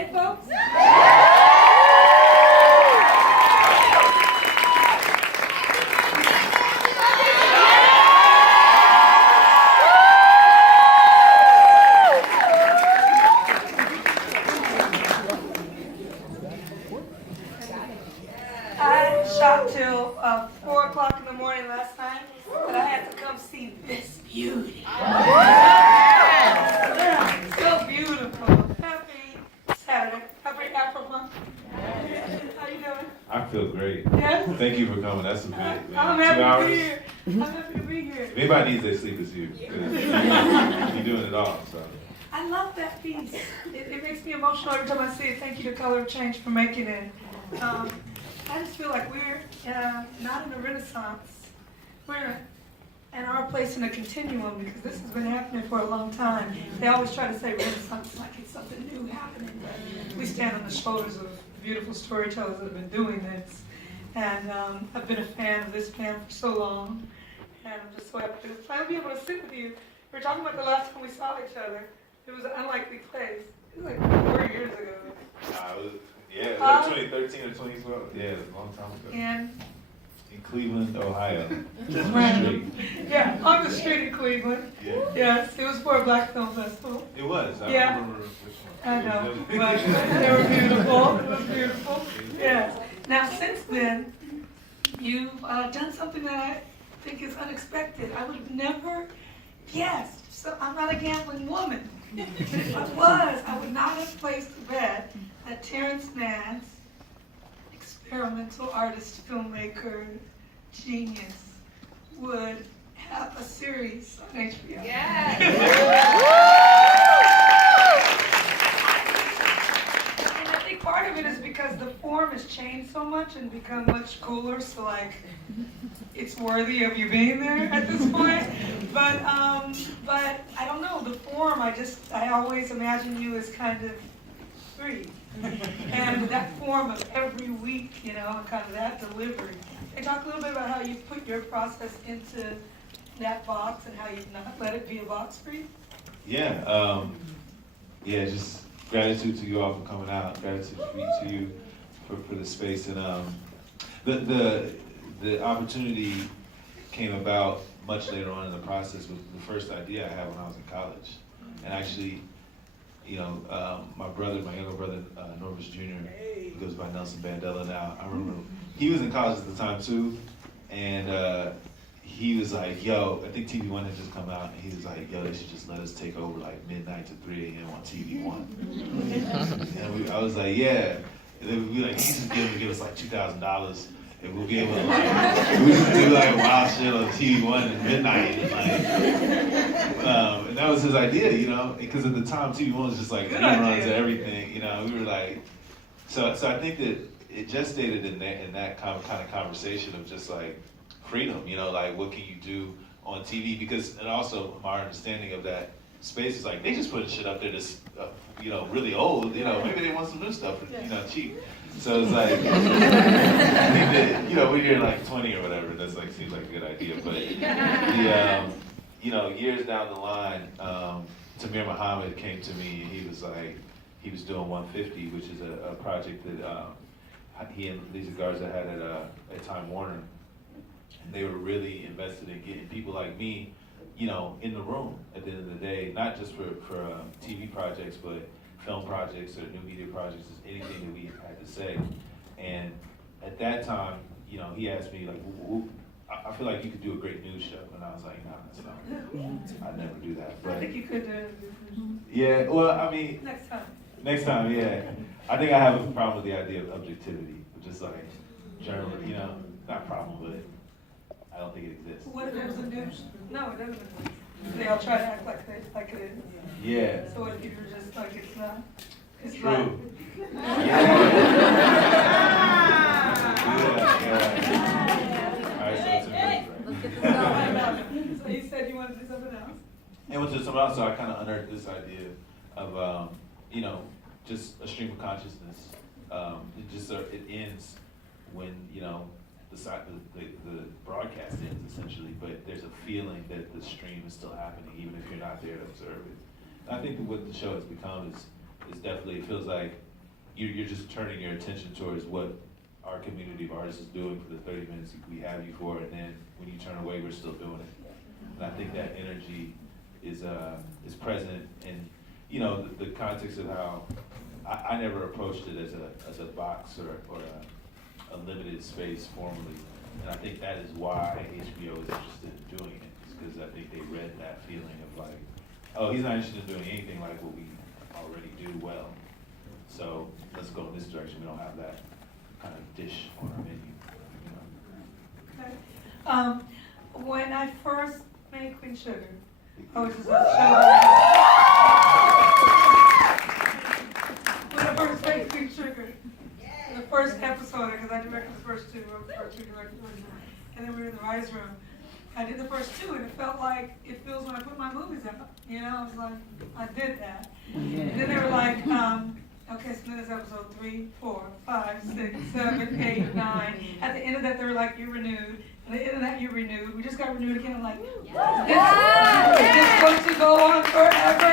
Hey, folks. I shot till 4 o'clock in the morning last night, but I had to come see this beauty. Yeah, so beautiful. Happy Saturday. Happy Afropunk. How you doing? I feel great. Yes? Thank you for coming. That's a big, man. I'm 2 happy hours. to be here. I'm happy to be here. If anybody needs their sleep, it's you. 'Cause you're doing it all. So. I love that piece. It makes me emotional every time I see it. Thank you to Color of Change for making it. I just feel like we're not in a renaissance. We're in our place in a continuum because this has been happening for a long time. They always try to say renaissance like it's something new happening, but we stand on the shoulders of beautiful storytellers that have been doing this. And I've been a fan of this band for so long, and I'm just so happy to finally be able to sit with you. We were talking about the last time we saw each other. It was an unlikely place. It was like 4 years ago. It was like 2013 or 2012. Yeah, it was a long time ago. And in Cleveland, Ohio. just On the random. street. Yeah, on the street in Cleveland. Yeah. Yes, it was for a Black Film Festival. It was. I Yeah. remember which one. I know, but they were beautiful. It was beautiful. Yes. Now, since then, you've done something that I think is unexpected. I would have never guessed. So I'm not a gambling woman. If I was, I would not have placed a bet that Terence Nance, experimental artist, filmmaker, genius, would have a series on HBO. Yes. And I think part of it is because the form has changed so much and become much cooler, so like it's worthy of you being there at this point. But I don't know, the form, I always imagine you as kind of free. And that form of every week, you know, and kind of that delivery. Can you talk a little bit about how you put your process into that box and how you not let it be a box for you? Yeah. Just gratitude to you all for coming out. Gratitude to you for the space. And the opportunity came about much later on in the process with the first idea I had when I was in college. And actually, you know, my younger brother, Norvis Jr., he goes by Nelson Bandela now. I remember he was in college at the time too, and he was like, yo, I think TV One had just come out, and he was like, yo, they should just let us take over like midnight to 3 a.m. on TV One. And I was like, yeah. And then we like, he's just give us like $2,000. And we'll be able to we just do like wild shit on TV One at midnight, and that was his idea, you know, because at the time TV One was just like reruns of everything, you know. We were like, so I think that it gestated in that kind of conversation of just like freedom, you know, like what can you do on TV? Because and also my understanding of that space is like they just putting shit up there that's you know really old, you know, maybe they want some new stuff, you know, cheap. So it's like, I think that, you know, when you're like 20 or whatever, that's like, seems like a good idea. But you know, years down the line, Tamir Muhammad came to me and he was like, he was doing 150, which is a project that he and Lisa Garza had at Time Warner. And they were really invested in getting people like me, you know, in the room at the end of the day, not just for TV projects, but film projects or new media projects, anything that we had to say. And at that time, you know, he asked me, like, I feel like you could do a great news show. And I was like, no, that's not, I'd never do that. But I think you could do it. yeah, well, I mean. Next time. Next time, yeah. I think I have a problem with the idea of objectivity, just like journal, you know, not a problem, but I don't think it exists. What if it was a news? No, it doesn't exist. They all try to act like it is. Yeah. So what if you were just like, it's not? It's True. not. Yeah. All right, so it's a So you said you wanted to do something else? And with something else, so I kind of unearthed this idea of, you know, just a stream of consciousness. It ends when, you know, the broadcast ends essentially, but there's a feeling that the stream is still happening, even if you're not there to observe it. And I think that what the show has become is definitely, it feels like you're just turning your attention towards what our community of artists is doing for the 30 minutes we have you for, and then when you turn away, we're still doing it. And I think that energy is present, and you know, the context of how I never approached it as a box or a limited space formally, and I think that is why HBO is interested in doing it, because I think they read that feeling of like, oh, he's not interested in doing anything like what we already do well, so let's go in this direction. We don't have that kind of dish on our menu. Okay. When I first made Queen Sugar, I was just when I first made Queen Sugar, the first episode, because I directed the first two, wrote the first two, directed the first two, and then we were in the writer's room. I did the first two, and it felt like it feels when I put my movies out. You know, I was like, I did that. And then they were like, okay, so this is episode 3, 4, 5, 6, 7, 8, 9. At the end of that, they were like, you're renewed. And at the end of that, you're renewed. We just got renewed again. I'm like, it's going to go on forever.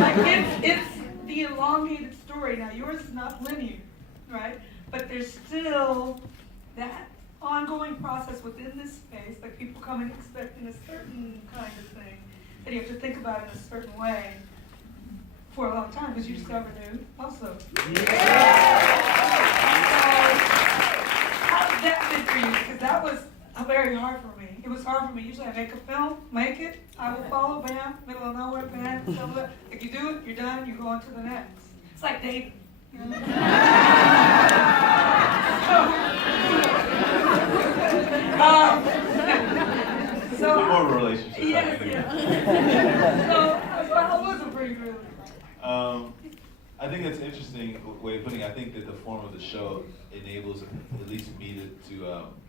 Like, it's the elongated story. Now, yours is not linear, right? But there's still that ongoing process within this space, like people come and expecting a certain kind of thing, that you have to think about it in a certain way for a long time, because you just got renewed also. How did that fit for you? Because that was very hard for me. It was hard for me. Usually I make a film, make it, I will follow, bam, middle of nowhere, bam, somewhere. If you do it, you're done, you go on to the next. It's like dating. You know? So more of a relationship. Yes, yes. So how was it for you, really? I think that's an interesting way of putting it. I think that the form of the show enables at least me to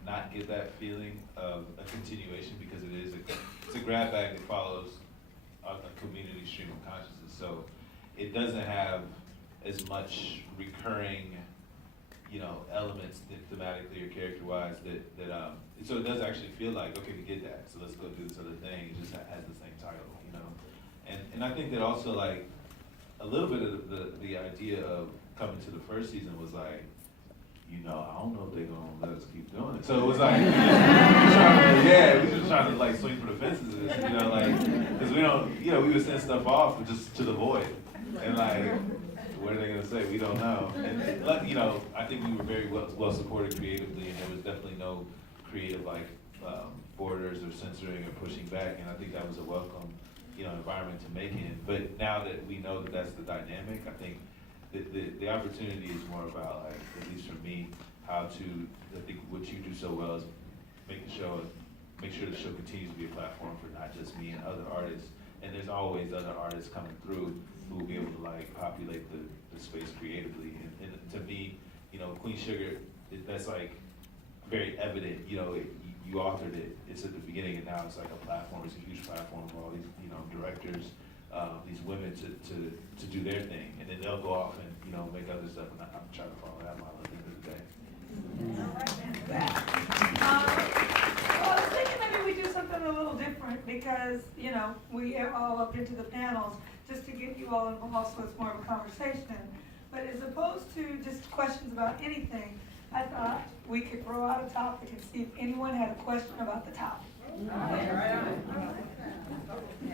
not get that feeling of a continuation, because it's a grab bag that follows a community stream of consciousness. So it doesn't have as much recurring, you know, elements thematically or character-wise that so it does actually feel like, okay, we did that, so let's go do this other thing. It just has the same title, you know. And I think that also, like, a little bit of the idea of coming to the first season was like, you know, I don't know if they're gonna let us keep doing it. So it was like, we were just trying to like swing for the fences of this, you know, like, because we don't, you know, we would send stuff off just to the void, and like, what are they gonna say? We don't know. And you know, I think we were very well supported creatively, and there was definitely no creative like borders or censoring or pushing back, and I think that was a welcome, you know, environment to make in. But now that we know that that's the dynamic, I think the opportunity is more about, like, at least for me, how to, I think what you do so well is make sure the show continues to be a platform for not just me and other artists. And there's always other artists coming through who will be able to like populate the space creatively. And to me, you know, Queen Sugar, that's like very evident. You know, you authored it. It's at the beginning, and now it's like a platform. It's a huge platform for all these, you know, directors, these women to do their thing, and then they'll go off and, you know, make other stuff. And I'm trying to follow that model at the end of the day. Well, I was thinking maybe we do something a little different, because, you know, we are all up into the panels just to get you all involved, so it's more of a conversation. But as opposed to just questions about anything, I thought we could throw out a topic and see if anyone had a question about the topic.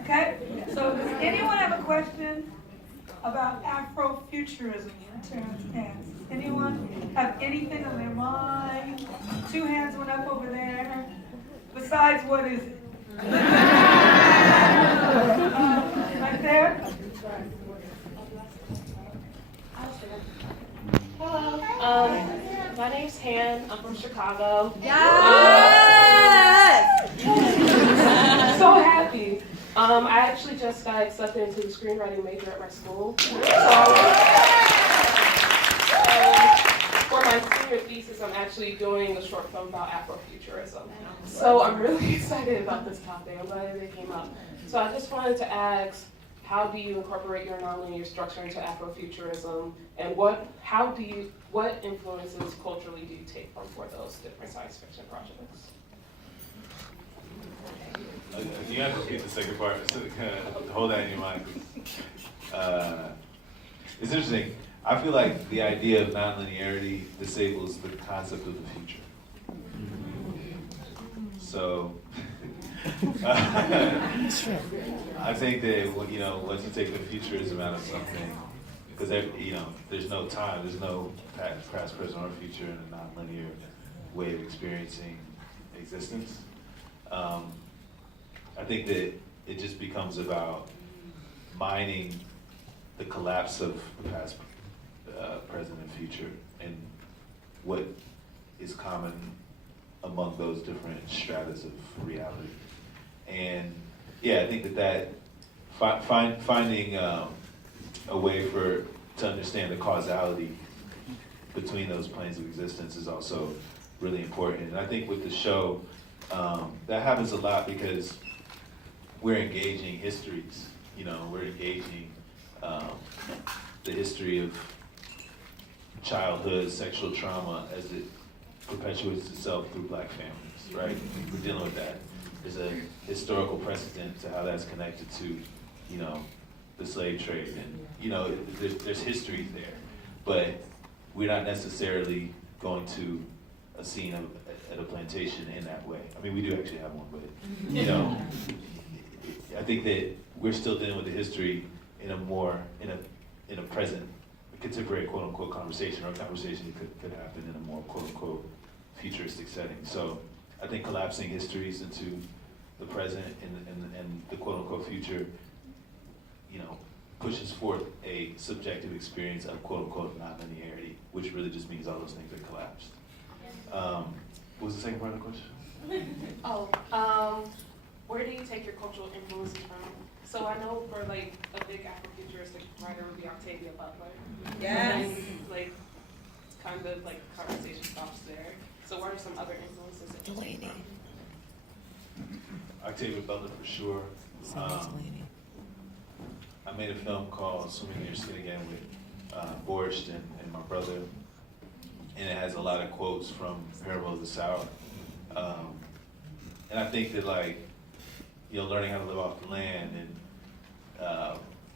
Okay? So does anyone have a question about Afrofuturism in Terence Nance? Anyone have anything on their mind? 2 hands went up over there. Besides, what is it? Right there? Hello. My name's Han. I'm from Chicago. Yes! So happy. I actually just got accepted into the screenwriting major at my school. For my senior thesis, I'm actually doing a short film about Afrofuturism. So I'm really excited about this topic. I'm glad that it came up. So I just wanted to ask, how do you incorporate your nonlinear structure into Afrofuturism, and what influences culturally do you take from for those different science fiction projects? You have to repeat the second part, so hold that in your mind. It's interesting. I feel like the idea of nonlinearity disables the concept of the future. So, I think that once you take the futurism out of something, because there's no time, there's no past, present, or future in a nonlinear way of experiencing existence. I think that it just becomes about mining the collapse of the past, present, and future, and what is common among those different stratas of reality. And yeah, I think that finding a way to understand the causality between those planes of existence is also really important. And I think with the show, that happens a lot because we're engaging histories. We're engaging the history of childhood sexual trauma as it perpetuates itself through Black families, right? We're dealing with that. There's a historical precedent to how that's connected to, the slave trade, and there's history there, but we're not necessarily going to a scene at a plantation in that way. I mean, we do actually have one, but I think that we're still dealing with the history in a present, contemporary quote unquote conversation, or a conversation that could happen in a more quote unquote futuristic setting. So I think collapsing histories into the present and the quote unquote future, pushes forth a subjective experience of quote unquote nonlinearity, which really just means all those things are collapsed. What was the second part of the question? Where do you take your cultural influences from? So I know for like a big Afrofuturistic writer would be Octavia Butler. Yes. And it's kind of like conversation stops there. So what are some other influences that you take from? Octavia Butler for sure. I made a film called Swimming in Your Skin Again with Borscht and my brother, and it has a lot of quotes from Parable of the Sour. And I think that learning how to live off the land and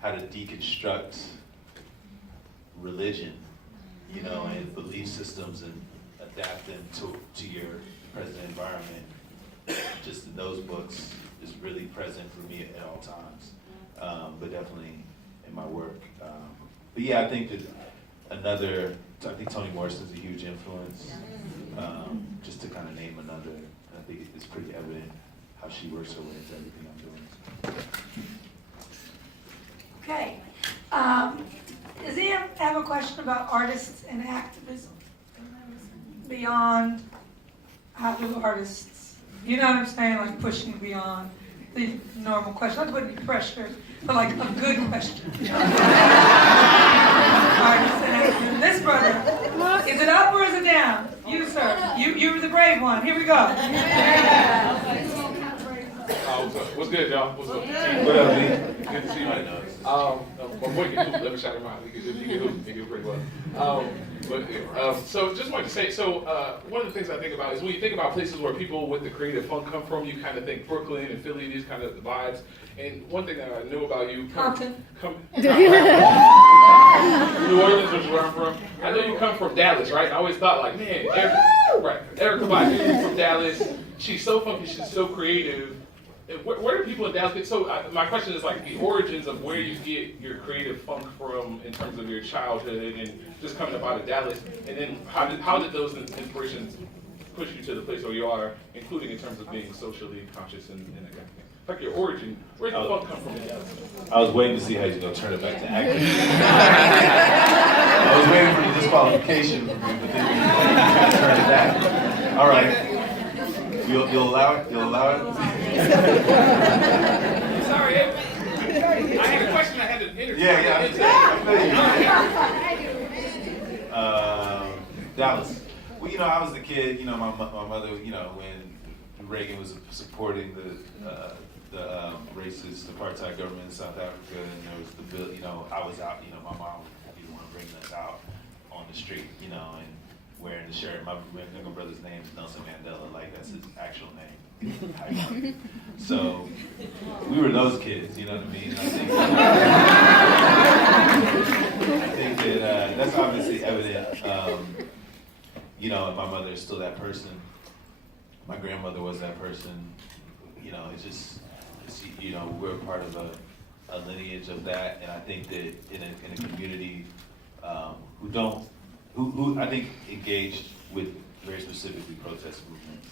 how to deconstruct religion, and belief systems and adapt them to your present environment, just in those books is really present for me at all times, but definitely in my work. But yeah, I think that I think Toni Morrison's a huge influence, just to kind of name another. I think it's pretty evident how she works her way into everything I'm doing. Okay. Does he have a question about artists and activism beyond how do artists, you know what I'm saying, pushing beyond the normal question, not to put any pressure, but a good question. Artists and activism. This brother, is it up or is it down? You, sir. You were the brave one. Here we go. What's good, y'all? What's up? What up, B? Good to see you. My boy can hoop. Let me shout him out. He can hoop. He can pretty well. So just wanted to say, one of the things I think about is when you think about places where people with the creative funk come from, you kind of think Brooklyn and Philly, these kind of vibes. And one thing that I knew about you, New Orleans, which is where I'm from. I know you come from Dallas, right? I always thought Erykah Badu from Dallas. She's so funky. She's so creative. Where do people in Dallas get? So my question is the origins of where you get your creative funk from in terms of your childhood and just coming up out of Dallas, and then how did those inspirations push you to the place where you are, including in terms of being socially conscious and that kind of thing? Like your origin, where did the funk come from in Dallas? I was waiting to see how you're going to turn it back to acting. I was waiting for the disqualification from you, but then you turned it back. All right. You'll allow it? You'll allow it? Sorry, I had a question I had to interview. Yeah. Dallas. Well, I was the kid, my mother, when Reagan was supporting the racist apartheid government in South Africa, and there was the bill, I was out, my mom didn't want to bring us out on the street, and wearing the shirt. My younger brother's name is Nelson Mandela, that's his actual name. So we were those kids, you know what I mean? I think that you know, and my mother is still that person. My grandmother was that person. You know, you know, we're part of a lineage of that, and I think that in a community who I think engaged with very specifically protest movements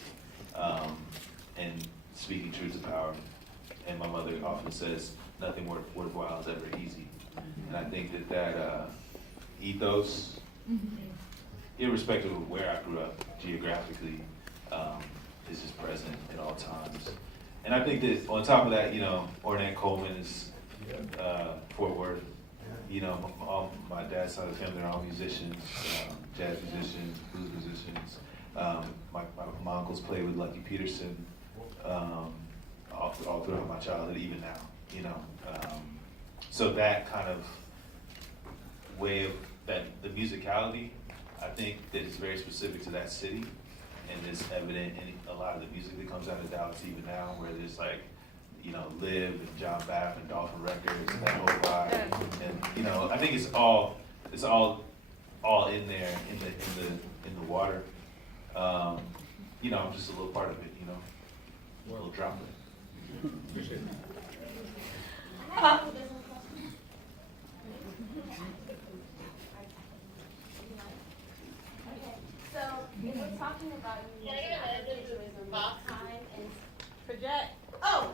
and speaking truth to power. And my mother often says, nothing worthwhile is ever easy. And I think that ethos, irrespective of where I grew up geographically, is just present at all times. And I think that on top of that, you know, Ornette Coleman is Fort Worth. You know, all my dad's side of the family are all musicians, jazz musicians, blues musicians. My uncles played with Lucky Peterson all throughout my childhood, even now, you know. So that kind of way of, the musicality, I think that is very specific to that city, and is evident in a lot of the music that comes out of Dallas even now, where there's like, you know, Liv and John Baff and Dolphin Records and that whole vibe. And you know, I think it's all in there in the water. You know, I'm just a little part of it, you know, a little droplet. Appreciate it. So if we're talking about individualism, time and project. Oh,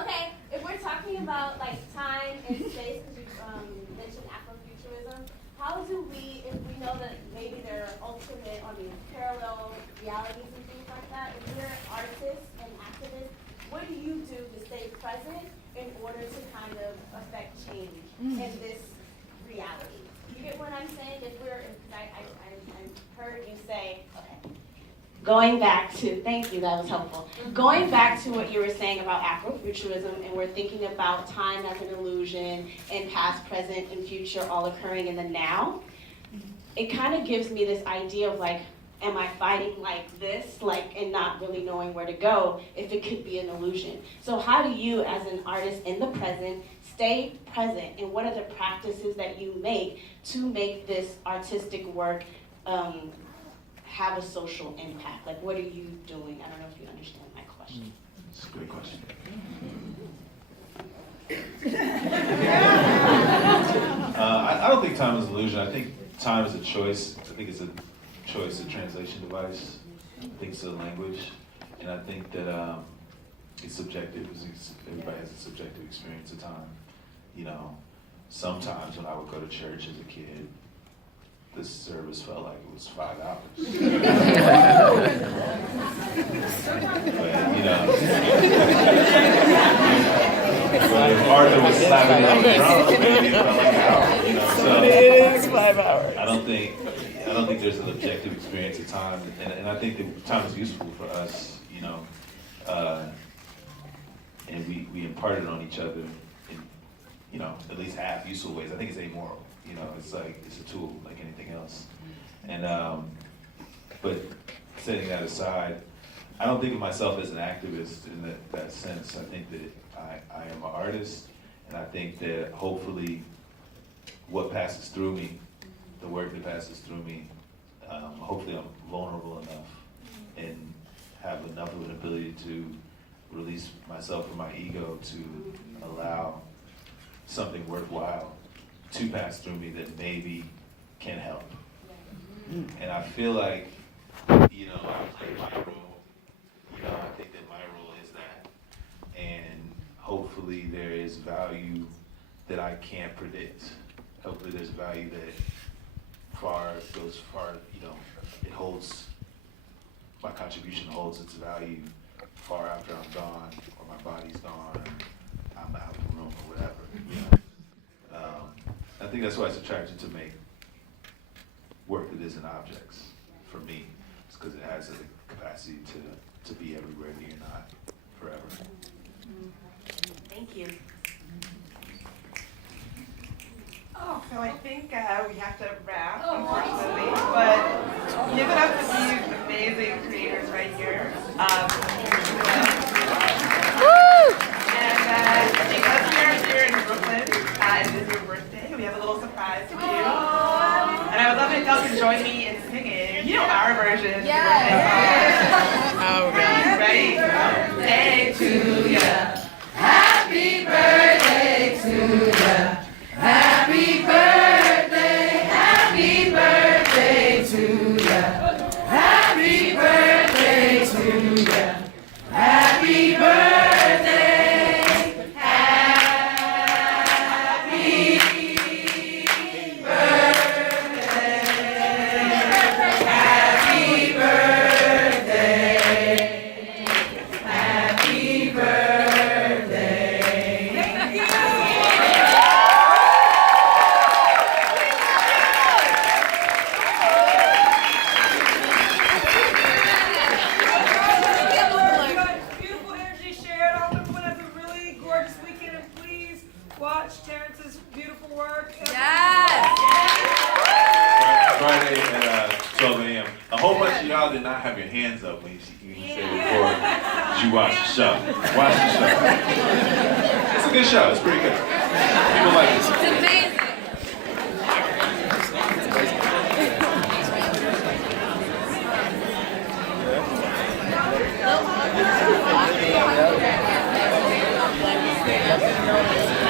okay. If we're talking about like time and space, because you mentioned Afrofuturism, how do we, if we know that maybe there are alternate, parallel realities and things like that, if we're artists and activists, what do you do to stay present in order to kind of affect change in this reality? You get what I'm saying? If we're, I heard you say, okay. Going back to, thank you, that was helpful. Going back to what you were saying about Afrofuturism, and we're thinking about time as an illusion, and past, present, and future all occurring in the now, it kind of gives me this idea of like, am I fighting like this, like, and not really knowing where to go, if it could be an illusion? So how do you, as an artist in the present, stay present, and what are the practices that you make to make this artistic work have a social impact? Like, what are you doing? I don't know if you understand my question. It's a great question. I don't think time is an illusion. I think time is a choice. I think it's a choice, a translation device. I think it's a language. And I think that it's subjective. Everybody has a subjective experience of time. You know, sometimes when I would go to church as a kid, the service felt like it was 5 hours. But, you know, but if Arthur was slapping it on the drum, maybe it felt like an hour. You know, so it is 5 hours. I don't think there's an objective experience of time, and I think that time is useful for us. You know, and we impart it on each other in, you know, at least half useful ways. I think it's amoral. You know, it's like, it's a tool like anything else. And, but setting that aside, I don't think of myself as an activist in that sense. I think that I am an artist, and I think that hopefully what passes through me, the work that passes through me, hopefully I'm vulnerable enough and have enough of an ability to release myself from my ego to allow something worthwhile to pass through me that maybe can help. And I feel like, you know, I play my role. You know, I think that my role is that. And hopefully there is value that I can't predict. Hopefully there's value that goes far, you know, it holds, my contribution holds its value far after I'm gone, or my body's gone, or I'm out of the room, or whatever, you know. I think that's why it's attractive to make work that isn't objects for me. It's because it has the capacity to be everywhere near not forever. Thank you. Oh, so I think we have to wrap, unfortunately, but give it up to these amazing creators right here. And because we are here in Brooklyn, and it is your birthday, we have a little surprise for you. And I would love it if y'all could join me in singing You know our version. Yes. Oh, God. Ready? Birthday to ya. Happy birthday to ya. Happy birthday. Happy birthday to ya. Happy birthday to ya. Happy birthday. Beautiful energy shared. I hope everyone has a really gorgeous weekend, and please watch Terrence's beautiful work. Friday at 12 a.m. A whole bunch of y'all did not have your hands up when you said before. Did you watch the show? Watch the show. It's a good show. It's pretty good. People like it. It's amazing. Yeah.